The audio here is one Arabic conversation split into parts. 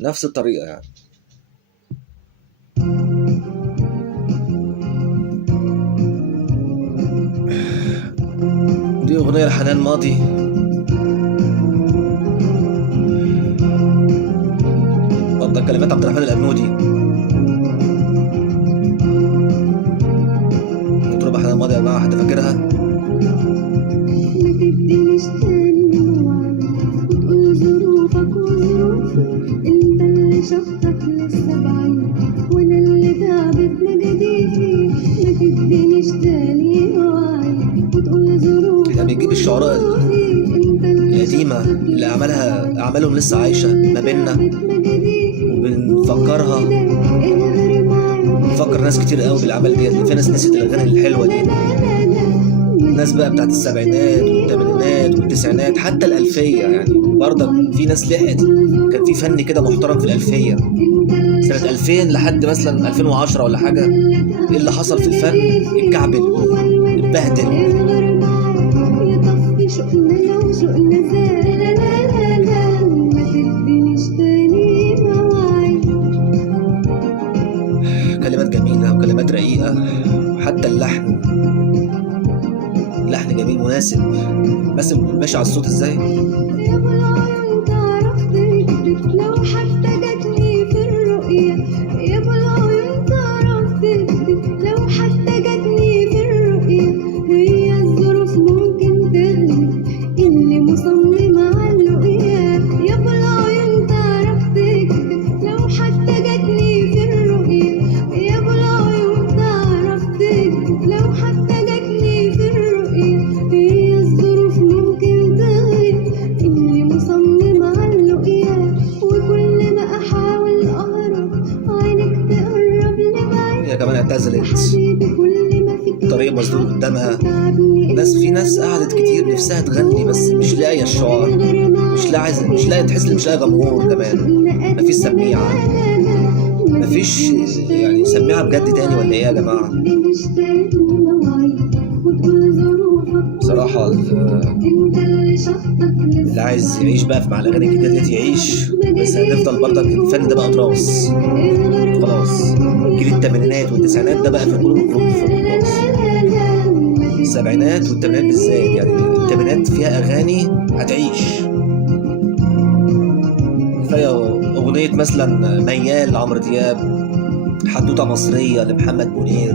نفس الطريقة يعني. دي أغنية لحنان ماضي، برضه كلمات عبد الرحمن الأبنودي. مطربة حنان ماضي يا جماعة، حد فاكرها؟ ما تدينيش تاني موعد وتقول ظروفك وظروفي، انت اللي شفتك لسه بعيد وانا اللي تعبت مجاديفي. ما تدينيش تاني موعد وتقول ظروفك يعني بيجيب الشعراء وظروفي، انت اللي القديمة شفتك اللي لسه بعيد أعمالهم لسه عايشة ما بيننا، وبنفكرها. بنفكر ناس كتير قوي بالأعمال ديت، في ناس نسيت الأغاني الحلوة دي، الناس بقى بتاعت السبعينات والثمانينات والتسعينات حتى الألفية. يعني برضك في ناس لحقت، كان في فن كده محترم في الألفية سنة 2000 لحد مثلا 2010 ولا حاجة. ايه اللي حصل في الفن؟ اتكعبل، اتبهدل. كلمات جميلة وكلمات رقيقة، حتى اللحن جميل مناسب، بس ماشي على الصوت ازاي. يا ابو العيون تعرف تكذب لو حتى جاتني في الرؤيا، يا ابو العيون تعرف تكذب لو حتى جاتني في الرؤيا. هي الظروف ممكن تغلب اللي مصمم على اللقيا، يا ابو العيون تعرف تكذب لو حتى جاتني في الرؤيا، يا ابو العيون تعرف تكذب لو حتى جاتني في الرؤيا. هي الظروف ممكن تغلب اللي مصمم على اللقيا، وكل ما احاول اهرب عينك تقرب لبعيد. هي كمان اعتزلت، حبيبي كل ما فيك الطريق مسدود قدامها. في ناس قعدت كتير نفسها تغني بس مش لاقيه الشعار، مش لاقيه تحس ان مش لاقيه جمهور كمان. مفيش سميعه، مفيش يعني سميعه بجد تاني ولا ايه يا جماعه؟ بصراحه اللي عايز يعيش بقى مع الاغاني الجديده ديت يعيش، بس هنفضل برضك الفن ده بقى تراث خلاص. جيل الثمانينات والتسعينات ده بقى في قلوب خلاص. السبعينات والثمانينات بالذات، يعني الثمانينات فيها اغاني هتعيش. كفايه اغنيه مثلا ميال لعمرو دياب، حدوته مصريه لمحمد منير.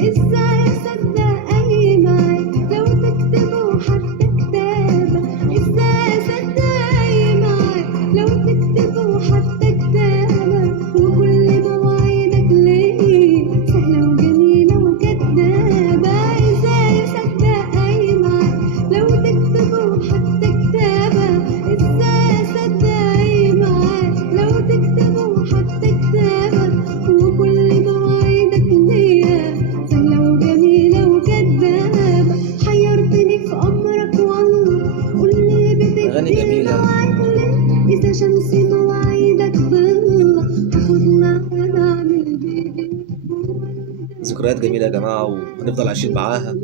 ازاي اصدق اي ميعاد لو تكتبوا حتى كتابة، ازاي اصدق اي ميعاد لو تكتبوا حتى كتابة، وكل مواعيدك ليه سهلة وجميلة وكدابة. ازاي اصدق اي ميعاد لو تكتبوا حتى كتابة، ازاي اصدق اي ميعاد لو تكتبوا حتى كتابة، وكل مواعيدك ليا سهلة وجميلة وكدابة. حيرتني في أمرك والله، قولي اغاني بتدي جميله، مواعيد ليه؟ إذا شمس مواعيدك ضلة هاخدنا هنعمل بيه. ذكريات جميله يا جماعه وهنفضل عايشين معاها.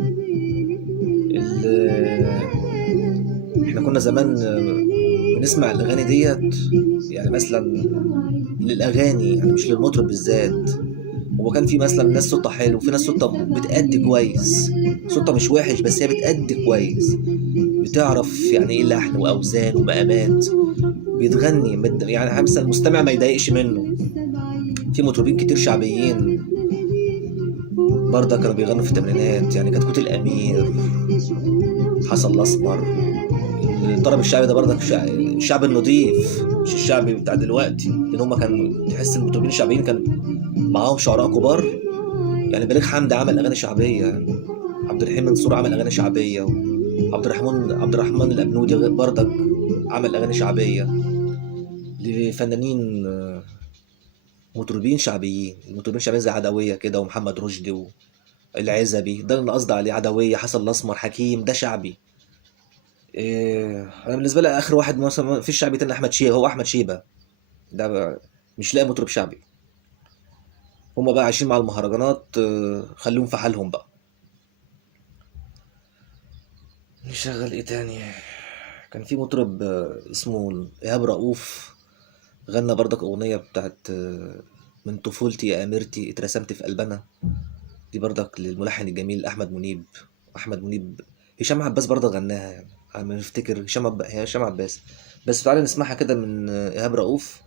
احنا كنا زمان بنسمع الاغاني ديت، يعني مثلا للاغاني يعني مش للمطرب بالذات. هو كان في مثلا ناس صوتها حلو وفي ناس صوتها بتأدي كويس، صوتها مش وحش بس هي بتأدي كويس، بتعرف يعني ايه لحن واوزان ومقامات، بيتغني يعني مثلا المستمع ما يضايقش منه. في مطربين كتير شعبيين برضه كانوا بيغنوا في الثمانينات، يعني كتكوت الامير، حسن الاسمر. الطرب الشعبي ده برضك الشعب النظيف، مش الشعب بتاع دلوقتي، لان هم كان تحس ان المطربين الشعبيين كان معاهم شعراء كبار. يعني بليغ حمدي عمل اغاني شعبيه، عبد الرحيم منصور عمل اغاني شعبيه، عبد الرحمن الابنودي برضك عمل اغاني شعبيه لفنانين مطربين شعبيين. المطربين الشعبيين زي عدويه كده ومحمد رشدي والعزبي، ده اللي قصدي عليه. عدويه، حسن الاسمر، حكيم، ده شعبي. انا بالنسبه لي اخر واحد مثلا في الشعبي تاني احمد شيبه، هو احمد شيبه ده مش لاقي مطرب شعبي. هما بقى عايشين مع المهرجانات، خليهم في حالهم بقى. نشغل ايه تاني؟ كان في مطرب اسمه ايهاب رؤوف، غنى برضك أغنية بتاعت من طفولتي يا أميرتي اترسمت في قلبنا، دي برضك للملحن الجميل أحمد منيب. أحمد منيب، هشام عباس برضه غناها يعني، على ما نفتكر هشام عباس. بس تعالى نسمعها كده من إيهاب رؤوف